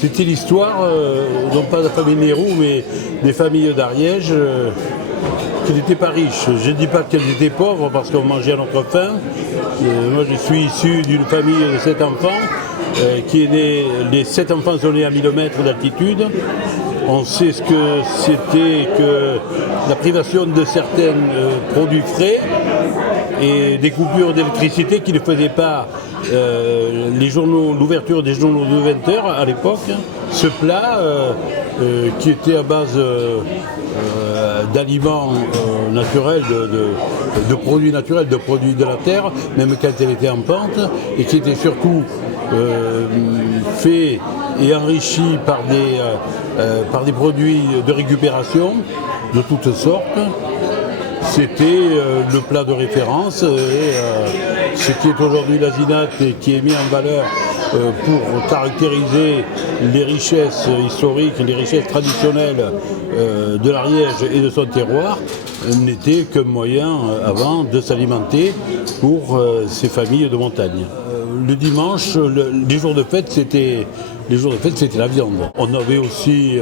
C'était l'histoire, non pas de la famille Néroux, mais des familles d'Ariège qui n'étaient pas riches. Je ne dis pas qu'elles étaient pauvres parce qu'on mangeait à notre faim. Moi, je suis issu d'une famille de 7 enfants, qui est née, les 7 enfants sont nés à 1000 mètres d'altitude. On sait ce que c'était que la privation de certains produits frais et des coupures d'électricité qui ne faisaient pas l'ouverture des journaux de 20 heures à l'époque. Ce plat, qui était à base d'aliments naturels, de produits naturels, de produits de la terre, même quand elle était en pente, et qui était surtout fait et enrichi par des produits de récupération de toutes sortes. C'était le plat de référence et ce qui est aujourd'hui l'asinat et qui est mis en valeur pour caractériser les richesses historiques, les richesses traditionnelles de l'Ariège et de son terroir, n'était qu'un moyen avant de s'alimenter pour ces familles de montagne. Le dimanche, les jours de fête, c'était la viande. On avait aussi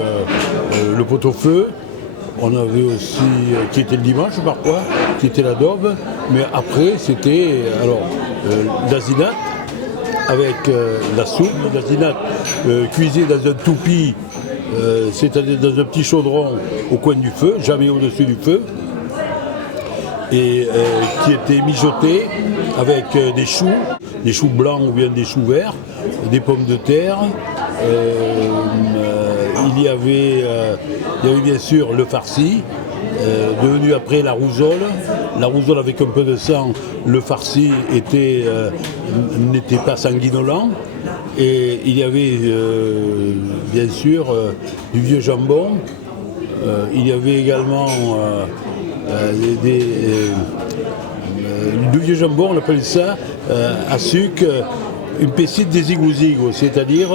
le pot-au-feu. On avait aussi, qui était le dimanche parfois, qui était la daube, mais après c'était l'asinat avec la soupe, l'asinat cuisé dans un toupie, c'est-à-dire dans un petit chaudron au coin du feu, jamais au-dessus du feu, et qui était mijoté avec des choux blancs ou bien des choux verts, des pommes de terre. Il y avait bien sûr le farci, devenu après la roussole. La roussole avec un peu de sang, le farci n'était pas sanguinolent. Et il y avait bien sûr du vieux jambon. Il y avait également du vieux jambon, on appelle ça, à sucre. Une pécite des zigouzigo, c'est-à-dire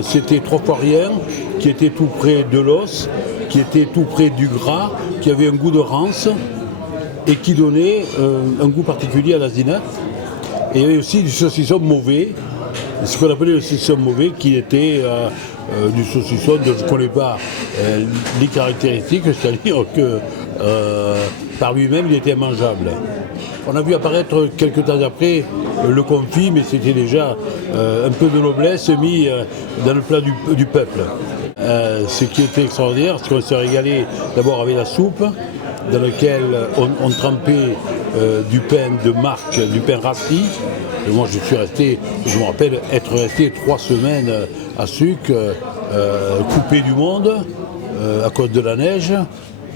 c'était 3 fois rien, qui était tout près de l'os, qui était tout près du gras, qui avait un goût de rance et qui donnait un goût particulier à l'asinat. Et il y avait aussi du saucisson mauvais, ce qu'on appelait le saucisson mauvais, qui était du saucisson dont je ne connais pas les caractéristiques, c'est-à-dire que par lui-même il était immangeable. On a vu apparaître quelques temps après le confit, mais c'était déjà un peu de noblesse mis dans le plat du peuple. Ce qui était extraordinaire, c'est qu'on s'est régalé d'abord avec la soupe, dans laquelle on trempait du pain de marque, du pain rassis. Et moi je me rappelle être resté 3 semaines à sucre, coupé du monde, à cause de la neige.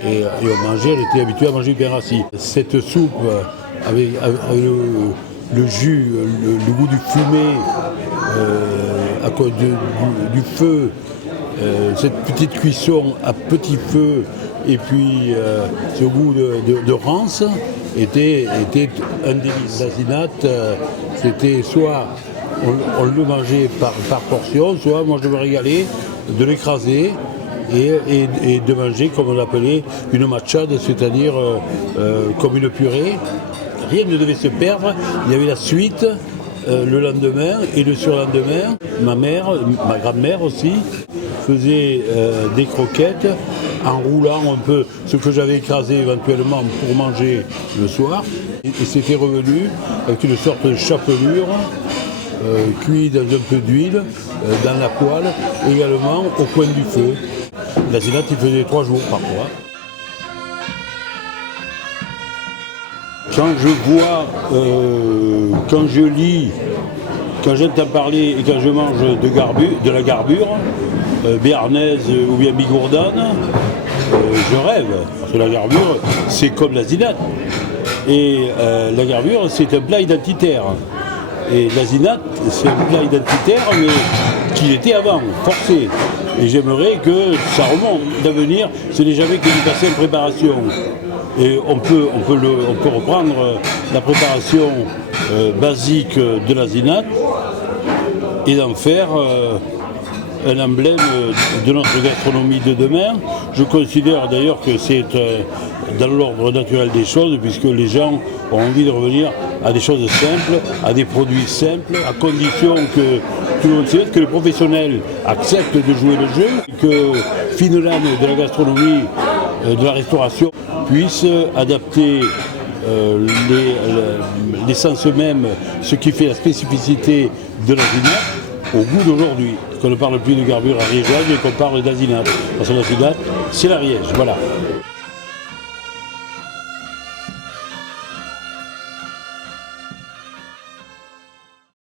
Et on était habitué à manger du pain rassis. Cette soupe avec le jus, le goût du fumé, à cause du feu, cette petite cuisson à petit feu, et puis ce goût de rance était un délice. L'asinat, c'était soit on le mangeait par portion, soit moi je me régalais de l'écraser et de manger comme on l'appelait une machade, c'est-à-dire comme une purée. Rien ne devait se perdre, il y avait la suite le lendemain et le surlendemain. Ma grand-mère aussi, faisait des croquettes en roulant un peu ce que j'avais écrasé éventuellement pour manger le soir. Et c'était revenu avec une sorte de chapelure cuit dans un peu d'huile, dans la poêle, également au coin du feu. L'asinat, il faisait 3 jours parfois. Quand je vois, quand je lis, quand j'entends parler et quand je mange de la garbure, béarnaise ou bien bigourdane, je rêve. Parce que la garbure, c'est comme l'asinat. Et la garbure, c'est un plat identitaire. Et l'asinat, c'est un plat identitaire, mais qui était avant, forcé. Et j'aimerais que ça remonte d'avenir, ce n'est jamais que du passé en préparation. Et on peut reprendre la préparation basique de l'asinat et d'en faire un emblème de notre gastronomie de demain. Je considère d'ailleurs que c'est dans l'ordre naturel des choses, puisque les gens ont envie de revenir à des choses simples, à des produits simples, à condition que tout le monde sait que les professionnels acceptent de jouer le jeu, que Fineland de la gastronomie, de la restauration, puisse adapter l'essence même, ce qui fait la spécificité de l'Asinat, au goût d'aujourd'hui. Qu'on ne parle plus de garbure ariégeoise, mais qu'on parle d'Asinat. Parce que l'Asinat, c'est l'Ariège, voilà.